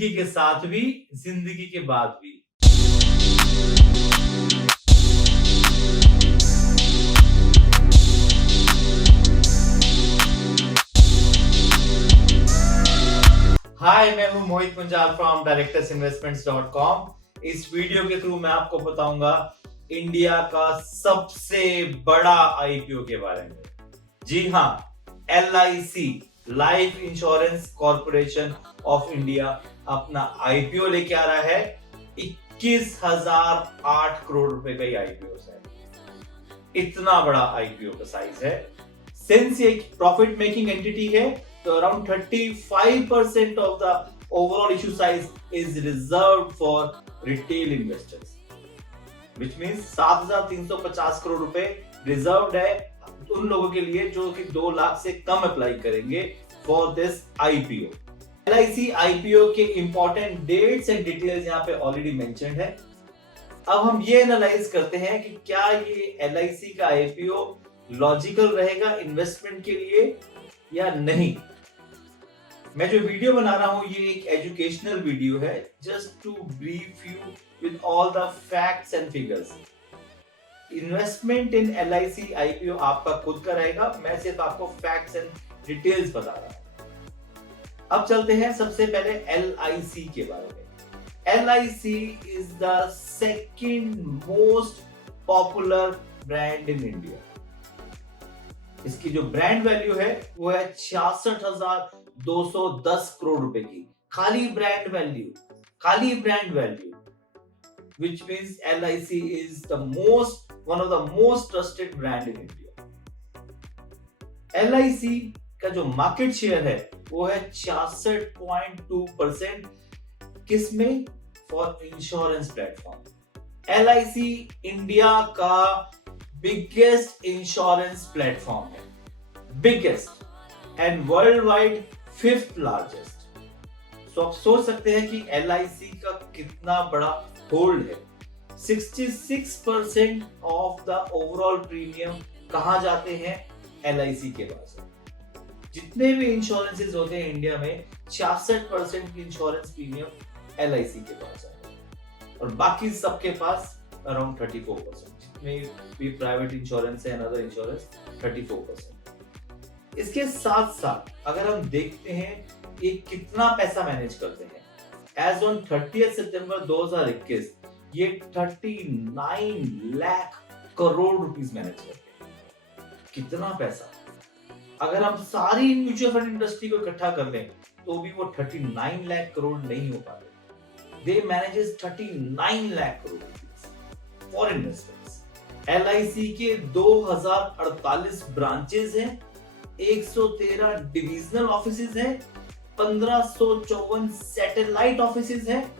जिंदगी के साथ भी, जिंदगी के बाद भी। हाय, मैं हूं मोहित पंजाल फ्रॉम directorsinvestments.com। इस वीडियो के थ्रू मैं आपको बताऊंगा इंडिया का सबसे बड़ा आईपीओ के बारे में। जी हां, LIC life insurance corporation of India अपना आईपीओ लेके आ रहा है। 21,008 करोड़ रुपए का आईपीओ है। इतना बड़ा आईपीओ का साइज है। सिंस ये प्रॉफिट मेकिंग एंटिटी है, तो around 35% of the overall issue size is reserved for retail investors, which means 7,350 crore रुपए रिजर्व्ड है उन लोगों के लिए जो कि 2 लाख से कम अप्लाई करेंगे for this IPO. LIC IPO के इंपॉर्टेंट डेट्स एंड डिटेल्स यहाँ पे ऑलरेडी मेंशन्ड है। अब हम ये एनालाइज करते हैं कि क्या ये LIC का आईपीओ लॉजिकल रहेगा इन्वेस्टमेंट के लिए या नहीं। मैं जो वीडियो बना रहा हूं ये एक एजुकेशनल वीडियो है, just to brief you with all the facts and figures. Investment in LIC IPO आपका खुद का रहेगा, मैं सिर्फ आपको फैक्ट्स एंड डिटेल्स बता रहा हूं। अब चलते हैं सबसे पहले LIC के बारे में। LIC is the second most popular brand in India. इसकी जो ब्रांड वैल्यू है वो है 66,210 करोड़ रुपए की। खाली brand value, which means LIC is one of the most trusted brand in India. LIC का जो मार्केट शेयर है वो है 66.2%। किसमें? For insurance platform. LIC India का बिगेस्ट इंश्योरेंस प्लेटफॉर्म है, biggest and world wide 5th largest. So आप सोच सकते हैं कि LIC का कितना बड़ा होल्ड है। 66% ऑफ द ओवरऑल प्रीमियम कहां जाते हैं? LIC के पास। जितने भी इंश्योरेंसेस होते हैं इंडिया में, 66% की इंश्योरेंस प्रीमियम LIC के पास है और बाकी सबके पास अराउंड 34%। जितने भी प्राइवेट इंश्योरेंस है, अदर इंश्योरेंस 34%। इसके साथ साथ अगर हम देखते हैं ये कितना पैसा मैनेज करते हैं, एज ऑन 30 सितंबर 2021 ये 39 लाख करोड़ रुपीस मैनेज करते हैं। कितना पैसा! अगर हम सारी म्यूचुअल फंड इंडस्ट्री को इकट्ठा कर लें तो भी वो 39 लाख करोड़ नहीं हो पाते। They manages 39 lakh crore rupees for investments. LIC के 2048 ब्रांचेस हैं, 113 डिविजनल ऑफिसेज हैं, 1554 सैटेलाइट ऑफिसेज हैं।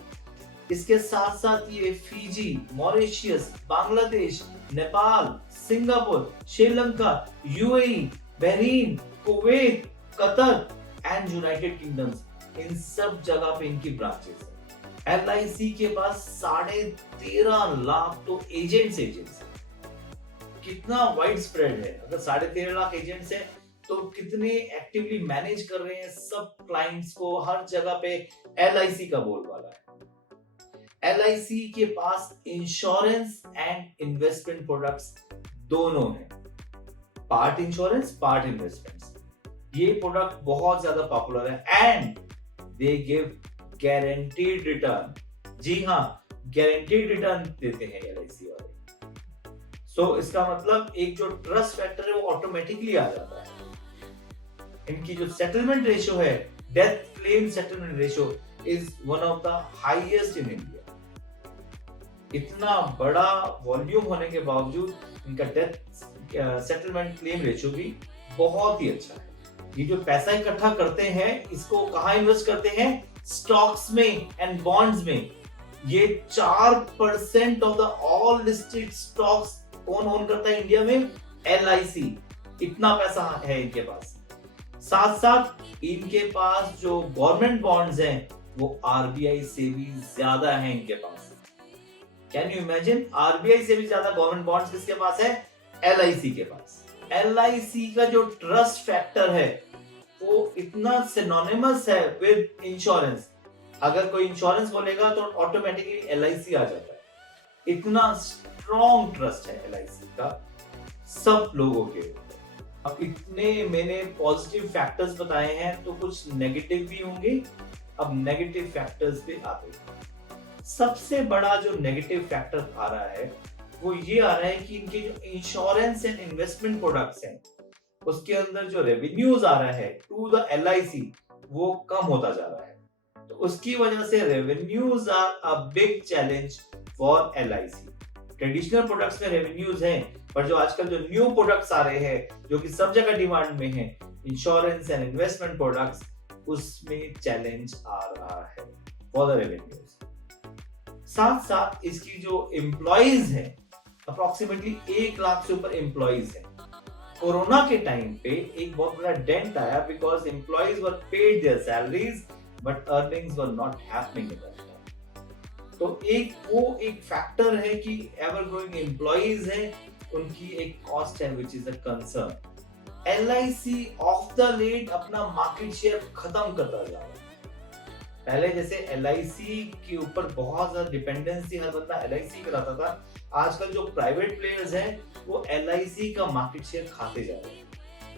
इसके साथ साथ ये Fiji, Mauritius, Bangladesh, Nepal, Singapore, Sri Lanka, UAE, Bahrain, Kuwait, Qatar and United Kingdoms, इन सब जगह पे इनकी ब्रांचेस है। LIC के पास 13.5 लाख तो एजेंट्स हैं। कितना वाइड स्प्रेड है। अगर 13.5 लाख एजेंट्स हैं तो कितने एक्टिवली मैनेज कर रहे हैं सब क्लाइंट्स को, हर जगह पे LIC का बोलबाला है। LIC के पास इंश्योरेंस एंड इन्वेस्टमेंट प्रोडक्ट्स दोनों हैं, पार्ट इंश्योरेंस पार्ट इन्वेस्टमेंट्स। ये प्रोडक्ट बहुत ज्यादा पॉपुलर है and they give guaranteed return. जी हाँ, गारंटीड रिटर्न देते हैं LIC वाले। सो इसका मतलब एक जो ट्रस्ट फैक्टर है वो ऑटोमेटिकली आ जाता है। इनकी जो सेटलमेंट रेशियो है, death claim settlement ratio is one of the highest in India. इतना बड़ा वॉल्यूम होने के बावजूद इनका डेथ सेटलमेंट क्लेम रेशियो भी बहुत ही अच्छा है। ये जो पैसा इकट्ठा करते हैं इसको कहां इन्वेस्ट करते हैं? स्टॉक्स में एंड बॉन्ड्स में। ये 4% of the all listed stocks कौन ओन करता है इंडिया में? LIC। इतना पैसा है इनके पास। साथ साथ इनके पास जो गवर्नमेंट बॉन्ड्स हैं वो RBI से भी ज्यादा है इनके पास। Can you imagine? RBI से भी ज्यादा गवर्नमेंट बॉन्ड्स किसके पास है? LIC के पास। LIC का जो ट्रस्ट फैक्टर है वो इतना सिनोनिमस है विद इंश्योरेंस अगर कोई इंश्योरेंस बोलेगा तो ऑटोमेटिकली LIC आ जाता है। इतना स्ट्रॉन्ग ट्रस्ट है LIC का सब लोगों के ऊपर। अब इतने मैंने पॉजिटिव फैक्टर्स बताए हैं तो कुछ नेगेटिव भी होंगे। अब नेगेटिव फैक्टर्स पे आते हैं। सबसे बड़ा जो नेगेटिव फैक्टर आ रहा है वो ये आ रहा है कि इनके जो इंश्योरेंस एंड इन्वेस्टमेंट प्रोडक्ट्स हैं उसके अंदर जो रेवेन्यूज आ रहा है टू द LIC वो कम होता जा रहा है। तो उसकी वजह से revenues are a big challenge for LIC। Traditional products में रेवेन्यूज हैं, पर जो आजकल जो न्यू प्रोडक्ट्स आ रहे हैं जो कि सब जगह डिमांड में हैं, इंश्योरेंस एंड इन्वेस्टमेंट प्रोडक्ट्स, उसमें चैलेंज आ रहा है फॉर द रेवेन्यूज। साथ साथ इसकी जो एम्प्लॉइज हैं, अप्रोक्सीमेटली 1 लाख से ऊपर एम्प्लॉइज हैं। कोरोना के टाइम पे एक बहुत बड़ा डेंट आया because employees were paid there salaries but earnings were not happening in that time. तो एक फैक्टर है कि एवर ग्रोइंग एम्प्लॉइज हैं, उनकी एक कॉस्ट है which is a concern. LIC of the late अपना मार्केट शेयर खत्म करता जा रहा है। पहले जैसे LIC के ऊपर बहुत ज्यादा डिपेंडेंसी हर बंदा LIC कराता था, आजकल जो प्राइवेट प्लेयर्स हैं वो LIC का मार्केट शेयर खाते जा रहे हैं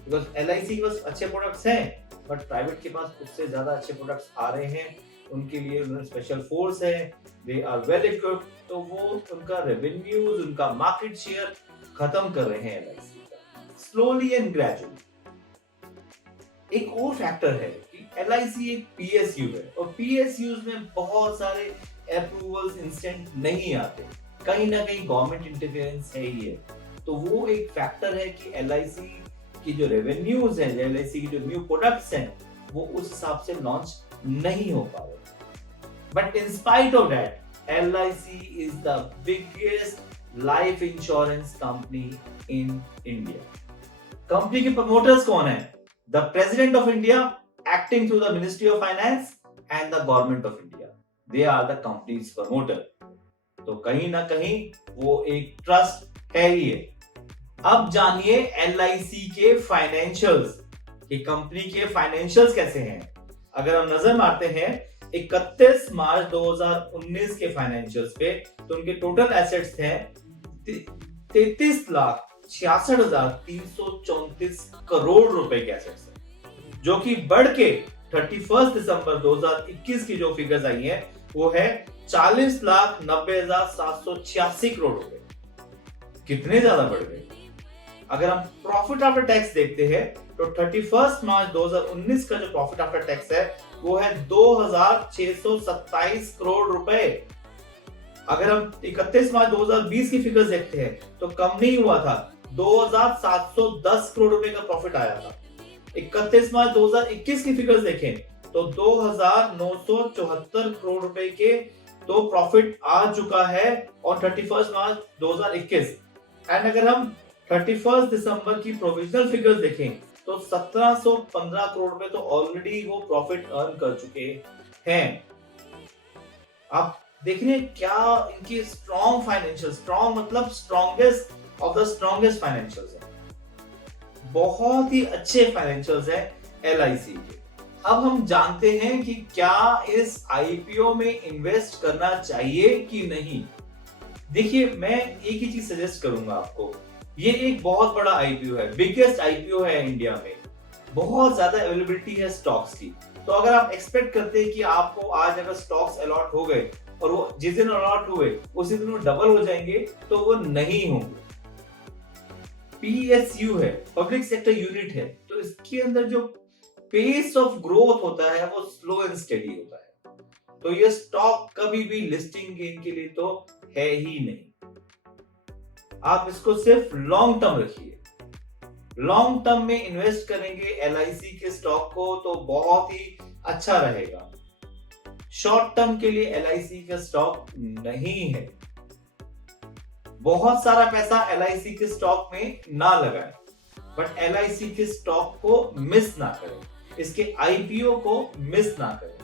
बिकॉज LIC के पास अच्छे प्रोडक्ट्स हैं बट प्राइवेट के पास उससे ज्यादा अच्छे प्रोडक्ट्स आ रहे हैं। उनके लिए स्पेशल फोर्स है, दे आर वेल इक्विप्ड, तो वो उनका रेवेन्यूज, उनका मार्केट शेयर खत्म कर रहे हैं LIC का स्लोली एंड ग्रेजुअली। एक और फैक्टर है कि LIC एक PSU है और PSUs में बहुत सारे अप्रूवल्स इंस्टेंट नहीं आते, कहीं ना कहीं गवर्नमेंट इंटरफेरेंस है ही है। तो वो एक फैक्टर है कि LIC की जो रेवेन्यूज हैं, LIC की जो न्यू प्रोडक्ट्स हैं, वो उस हिसाब से लॉन्च नहीं हो पा रहे। But in spite of that LIC is the biggest life insurance company in India. Company के प्रमोटर्स कौन है? The President of India acting through the Ministry of Finance and the Government of India. They are the company's promoter. तो कहीं ना कहीं वो एक trust है ही है। अब जानिए LIC के फाइनेंशियल्स, कि कंपनी के फाइनेंशियल्स कैसे हैं। अगर हम नजर मारते हैं 31 मार्च 2019 के फाइनेंशियल्स पे, तो उनके टोटल एसेट्स थे 33,66,334 करोड़ रुपए के एसेट्स हैं, जो कि बढ़ के 31 दिसंबर 2021 की जो फिगर्स आई हैं वो है 40,90,786 करोड़ रुपए। कितने ज्यादा बढ़ गए। अगर हम प्रॉफिट आफ्टर टैक्स देखते हैं तो 31 मार्च 2019 का जो प्रॉफिट आफ्टर टैक्स है वो है 2,627 करोड़ रुपए। अगर हम 31 मार्च 2020 की फिगर्स देखते हैं तो कम नहीं हुआ था, 2,710 करोड़ रुपए का प्रॉफिट आया था। 31 मार्च 2021 की फिगर्स देखें तो 2,974 करोड़ रुपए के तो प्रॉफिट आ चुका है और 31 मार्च 2021। एंड अगर हम 31 दिसंबर की प्रोविजनल फिगर्स देखें तो 1,715 करोड़ रुपए तो ऑलरेडी वो प्रॉफिट अर्न कर चुके हैं। आप देखिए क्या इनकी स्ट्रॉन्ग फाइनेंशियल, स्ट्रॉन्ग मतलब strongest of the strongest financials है, बहुत ही अच्छे फाइनेंशियल्स है LIC के। अब हम जानते हैं कि क्या इस IPO में इन्वेस्ट करना चाहिए कि नहीं। देखिए मैं एक ही चीज सजेस्ट करूंगा आपको, ये एक बहुत बड़ा IPO है, बिगेस्ट IPO है इंडिया में, बहुत ज्यादा अवेलेबिलिटी है स्टॉक्स की। तो अगर आप एक्सपेक्ट करते हैं कि आपको आज अगर स्टॉक्स अलॉट हो गए और वो जिस दिन अलॉट हुए उसी दिन वो डबल हो जाएंगे, तो वो नहीं होंगे। PSU है, पब्लिक सेक्टर यूनिट है, तो इसके अंदर जो पेस ऑफ ग्रोथ होता है वो स्लो एंड स्टेडी होता है। तो ये स्टॉक कभी भी लिस्टिंग गेन के लिए तो है ही नहीं। आप इसको सिर्फ लॉन्ग टर्म रखिए। लॉन्ग टर्म में इन्वेस्ट करेंगे LIC के स्टॉक को तो बहुत ही अच्छा रहेगा। शॉर्ट टर्म के लिए LIC का स्टॉक नहीं है। बहुत सारा पैसा LIC के स्टॉक में ना लगाएं, बट LIC के स्टॉक को मिस ना करें, इसके IPO को मिस ना करें,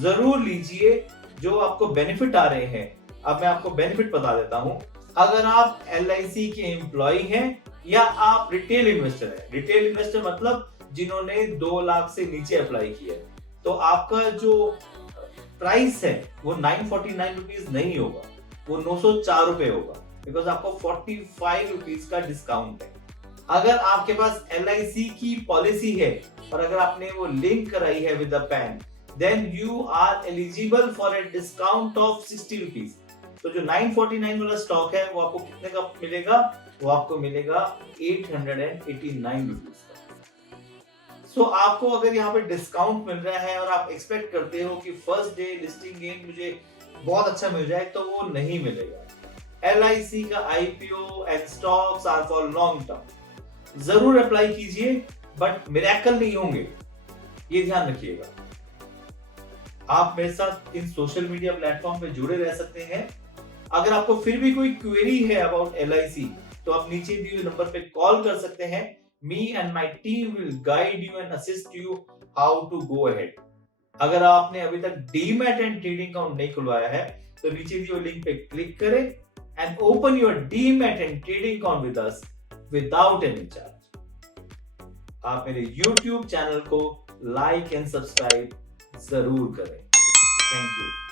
जरूर लीजिए जो आपको बेनिफिट आ रहे हैं। अब मैं आपको बेनिफिट बता देता हूं। अगर आप LIC के एम्प्लॉय हैं या आप रिटेल इन्वेस्टर हैं, रिटेल इन्वेस्टर मतलब जिन्होंने 2 लाख से नीचे अप्लाई किया है, तो आपका जो प्राइस है वो 949 रुपीज नहीं होगा, वो 904 रुपए होगा, बिकॉज आपको 45 रुपीज का डिस्काउंट है। अगर आपके पास LIC की पॉलिसी है और अगर आपने वो लिंक कराई है with the PAN, then you are eligible for a discount of 60 rupees. तो जो 949 वाला स्टॉक है वो आपको कितने का मिलेगा? वो आपको मिलेगा 889 रुपीज का। सो आपको अगर यहाँ पे डिस्काउंट मिल रहा है और आप एक्सपेक्ट करते हो कि फर्स्ट डे लिस्टिंग गेन मुझे बहुत अच्छा मिल जाए, तो वो नहीं मिलेगा। LIC का IPO and stocks are for long term. जरूर अप्लाई कीजिए, बट मिरेकल नहीं होंगे, ये ध्यान रखिएगा। आप मेरे साथ इन सोशल मीडिया प्लेटफॉर्म पे जुड़े रह सकते हैं। अगर आपको फिर भी कोई क्वेरी है अबाउट LIC, तो आप नीचे दिए हुए नंबर पे कॉल कर सकते हैं। Me and my team will guide you and assist you how to go ahead. अगर आपने अभी तक डीमैट एंड ट्रेडिंग अकाउंट नहीं खुलवाया है, तो नीचे दिए हुए लिंक पे क्लिक करें and open your demat and trading account with us without any charge. आप मेरे YouTube चैनल को लाइक एंड सब्सक्राइब जरूर करें। Thank you.